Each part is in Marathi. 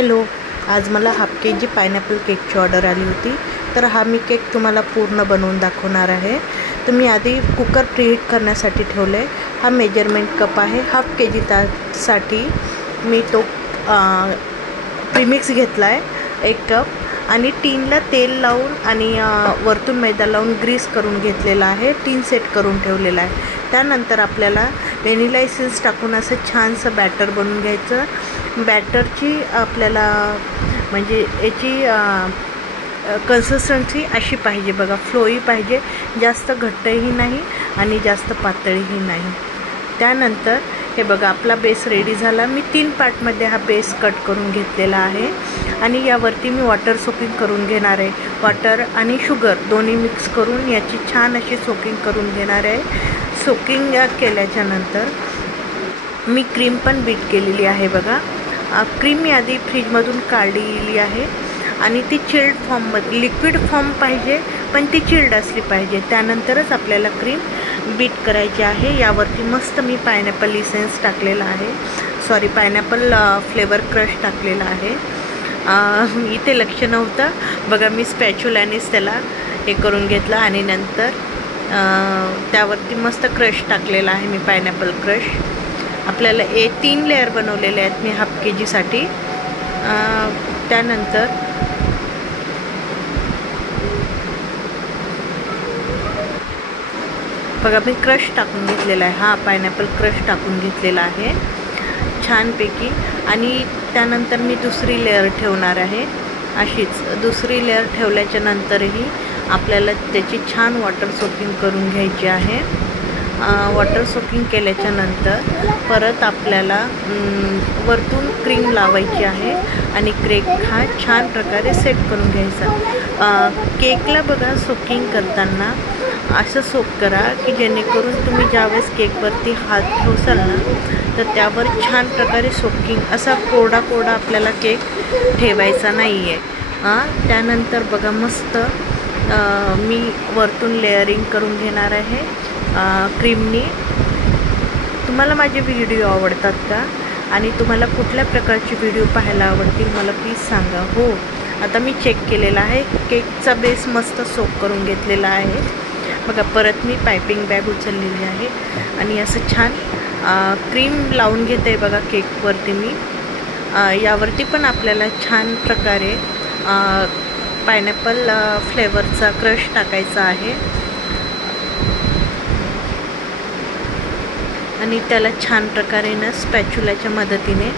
हॅलो, आज मला हाफ के-जी पायनॅपल केकची ऑर्डर आली होती. तर हा मी केक तुम्हाला पूर्ण बनवून दाखवणार आहे. तर मी आधी कुकर प्रीहीट करण्यासाठी ठेवलं आहे. हा मेजरमेंट कप आहे. हाफ के-जी साठी मी तो प्रीमिक्स घेतला आहे 1 कप आणि टीनला तेल लावून आणि वरतून मैदा लावून ग्रीस करून घेतलेला आहे. टीन सेट करून ठेवलेला आहे. त्यानंतर आपल्याला व्हॅनिला एसेन्स टाकून असं छानसं बॅटर बनवून घ्यायचं. बॅटरची आपल्याला म्हणजे याची कन्सिस्टन्सी अशी पाहिजे बघा, फ्लोई पाहिजे, जास्त घट्टही नाही आणि जास्त पातळही नाही. त्यानंतर हे बघा आपला बेस रेडी झाला. मी 3 पार्टमध्ये हा बेस कट करून घेतलेला आहे आणि यावरती मी वॉटर सोकिंग करून घेणार आहे. वॉटर आणि शुगर दोन्ही मिक्स करून याची छान अशी सोकिंग करून घेणार आहे. सोकिंग केल्याच्या नंतर मी क्रीम पण बीट केलेली आहे बघा. क्रीम मी आधी फ्रीजमधून काढलेली आहे आणि ती चिल्ड फॉर्ममध्ये, लिक्विड फॉर्म पाहिजे पण ती चिल्ड असली पाहिजे. त्यानंतरच आपल्याला क्रीम बीट करायची आहे. यावरती मस्त मी पायनॅपल इसेन्स टाकलेला आहे, सॉरी पायनॅपल फ्लेवर क्रश टाकलेला आहे. इथे लक्ष नव्हतं बघा, मी स्पॅच्युलानेच त्याला हे करून घेतलं आणि नंतर त्यावरती मस्त क्रश टाकलेला आहे मी, पायनॅपल क्रश. आपल्याला 3 लेअर बनवलेले आहेत मी हाफ के-जीसाठी. त्यानंतर बघा मी क्रश टाकून घेतलेला आहे. हा पायनॅपल क्रश टाकून घेतलेला आहे छानपैकी. आणि त्यानंतर मी दुसरी लेअर ठेवणार आहे. अशीच दुसरी लेअर ठेवल्याच्या नंतरही आपल्याला त्याची छान वॉटर सोकिंग करून घ्यायची आहे. वॉटर सोकिंग केल्याच्या नंतर परत आपल्याला वरतून क्रीम लावायची आहे आणि केक हा छान प्रकारे सेट करून घ्यायचा. केकला बघा सोकिंग करताना असं सोक करा की जेणेकरून तुम्ही ज्यावेळेस केकवरती हात ठेवसाल ना तर त्यावर छान प्रकारे सोकिंग, असा कोरडा कोरडा आपल्याला केक ठेवायचा नाही आहे. त्यानंतर बघा मस्त मी वरतून लेअरिंग करून घेणार आहे क्रीमनी. तुम्हाला माझे व्हिडिओ आवडतात का आणि तुम्हाला कुठल्या प्रकारचे व्हिडिओ पाहायला आवडतील मला प्लीज सांगा. हो, आता मी चेक केलेला आहे. केकचा बेस मस्त सोक करून घेतलेला आहे बघा. परत मी पायपिंग बॅग उचललेली आहे आणि असं छान क्रीम लावून घेते बघा केकवरती मी. यावरती पण आपल्याला छान प्रकारे पायनॅपल फ्लेवरचा क्रश टाकायचा आहे आणि त्याला छान प्रकारे ना स्पॅच्युलाच्या मदतीने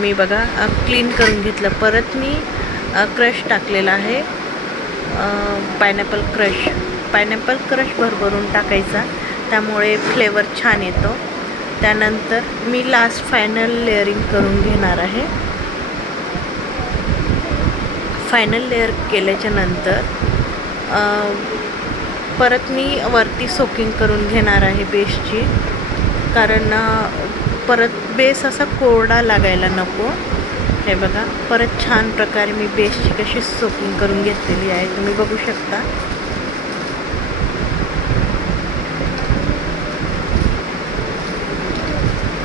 मी बघा क्लीन करून घेतलं. परत मी क्रश टाकलेला आहे, पायनॅपल क्रश भरभरून टाकायचा, त्यामुळे फ्लेवर छान येतो. त्यानंतर मी लास्ट फायनल लेअरिंग करून घेणार आहे. फायनल लेअर केल्याच्या नंतर परत मी वरती सोकिंग करून घेणार आहे बेसची, कारण परत बेस असा कोरडा लागायला नको. हे बघा परत छान प्रकारे मी बेसची कशी सोकिंग करून घेतलेली आहे तुम्ही बघू शकता.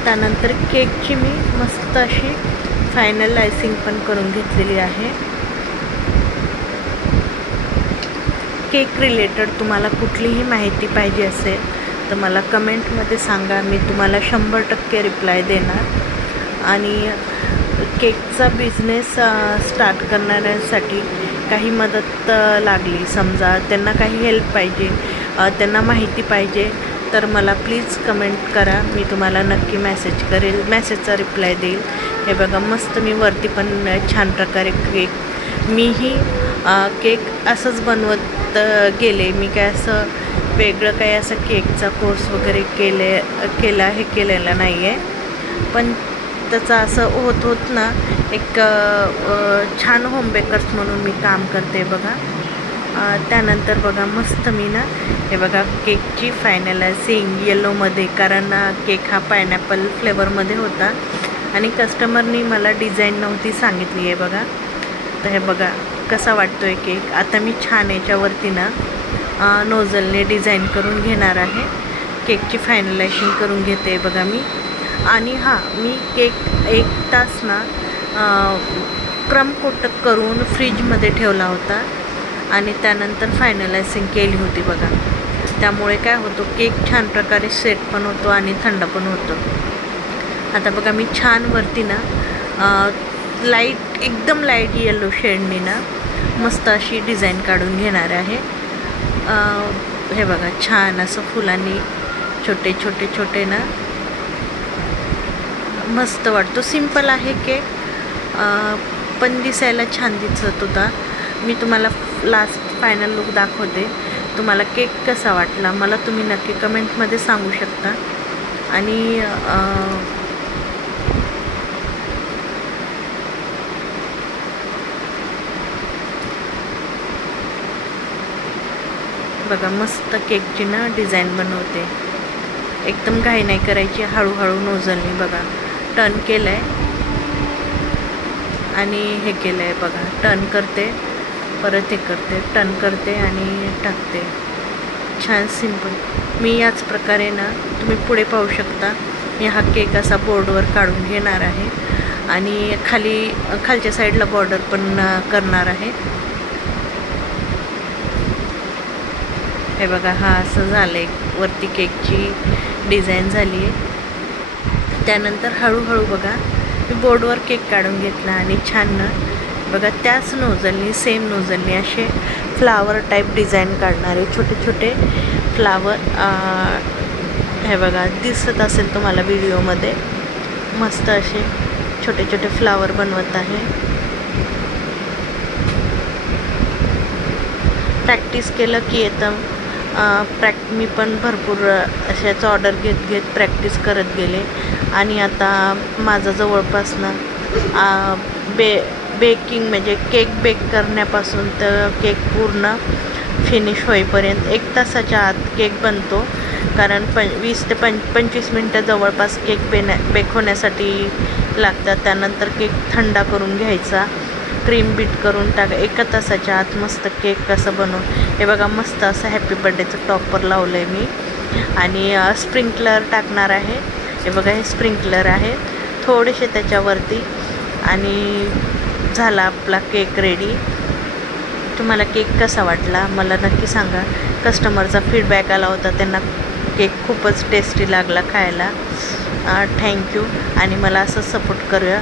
त्यानंतर केकची मी मस्त अशी फायनल आयसिंग पण करून घेतलेली आहे. केक रिलेटेड तुम्हाला कुठलीही माहिती पाहिजे असेल तर मला कमेंटमध्ये सांगा, मी तुम्हाला 100% रिप्लाय देणार. आणि केकचा बिझनेस स्टार्ट करणाऱ्यांसाठी काही मदत लागली, समजा त्यांना काही हेल्प पाहिजे, त्यांना माहिती पाहिजे तर मला प्लीज कमेंट करा, मी तुम्हाला नक्की मेसेज करेल, मेसेजचा रिप्लाय देईल. हे बघा मस्त मी वरती पण छान प्रकारे मीही केक असंच बनवत गेले. मी काय असं वेगळं काही असं केकचा कोर्स वगैरे केलेला नाही आहे, पण त्याचं असं होत ना एक छान होम बेकर्स म्हणून मी काम करते बघा. त्यानंतर बघा मस्त मी ना हे बघा केकची फायनलायझिंग येलोमध्ये, कारण केक हा पायनॅपल फ्लेवरमध्ये होता आणि कस्टमरनी मला डिझाईन नव्हती सांगितली आहे बघा. तर हे बघा कसा वाटतो आहे केक. आता मी छान याच्यावरती ना नोझलने डिझाईन करून घेणार आहे. केकची फायनलायझिंग करून घेते बघा मी. आणि हां, मी केक 1 तास ना क्रम कोट करून फ्रीजमध्ये ठेवला होता आणि त्यानंतर फायनलायझिंग केली होती बघा. त्यामुळे काय होतं, केक छान प्रकारे सेट पण होतो आणि थंड पण होतो. आता बघा मी छान वरती ना लाईट, एकदम लाईट येलो शेडनी ना मस्त अशी डिझाईन काढून घेणार आहे. हे बघा छान असं फुलांनी छोटे छोटे छोटे ना मस्त वाटतो. सिंपल आहे केक, पण दिसायला छान दिसत होता. मी तुम्हाला लास्ट फायनल लुक दाखवते. तुम्हाला केक कसा वाटला मला तुम्ही नक्की कमेंटमध्ये सांगू शकता. आणि बघा मस्त केकची ना डिझाईन बनवते. एकदम घाई नाही करायची, हळूहळू नोझलनी बघा टर्न केलं आहे आणि हे केलं आहे बघा. टर्न करते, परत हे करते, टर्न करते आणि टाकते. छान सिंपल. मी याच प्रकारे ना तुम्ही पुढे पाहू शकता. मी हा केक असा बोर्डवर काढून घेणार आहे आणि खालच्या साईडला बॉर्डर पण करणार आहे. हे बघा हा असं झालं आहे, वरती केकची डिझाईन झाली आहे. त्यानंतर हळूहळू बघा मी बोर्डवर केक काढून घेतला आणि छान ना बघा त्याच नोझलनी, सेम नोझलनी असे फ्लावर टाईप डिझाईन काढणारे छोटे छोटे फ्लावर. हे बघा दिसत असेल तुम्हाला व्हिडिओमध्ये, मस्त असे छोटे छोटे फ्लावर बनवत आहे. प्रॅक्टिस केलं की येतं. मी पण भरपूर अशाच ऑर्डर घेत प्रॅक्टिस करत गेले आणि आता माझं जवळपास ना बेकिंग म्हणजे केक बेक करण्यापासून तर केक पूर्ण फिनिश होईपर्यंत 1 तासाच्या आत केक बनतो. कारण 20 ते 25 मिनटं जवळपास केक बेक होण्यासाठी लागतात. त्यानंतर केक थंडा करून घ्यायचा, क्रीम बीट करून 1 तासाच्या आत मस्त केक कसं बनवून. हे बघा मस्त असं हॅपी बर्थडेचं टॉपर लावलं आहे मी आणि स्प्रिंकलर टाकणार आहे. हे बघा हे स्प्रिंकलर आहे थोडेसे त्याच्यावरती आणि झाला आपला केक रेडी. तुम्हाला केक कसा वाटला मला नक्की सांगा. कस्टमरचा फीडबॅक आला होता, त्यांना केक खूपच टेस्टी लागला खायला. थँक्यू आणि मला असं सपोर्ट करूया.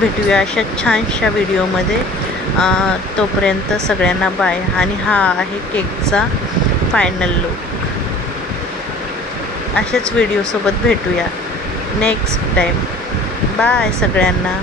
भेटूया अशा छानशा व्हिडिओमध्ये. तोपर्यंत सगळ्यांना बाय. आणि हा आहे केकचा फायनल लुक. अशाच व्हिडिओसोबत भेटूया नेक्स्ट टाईम. बाय सगळ्यांना.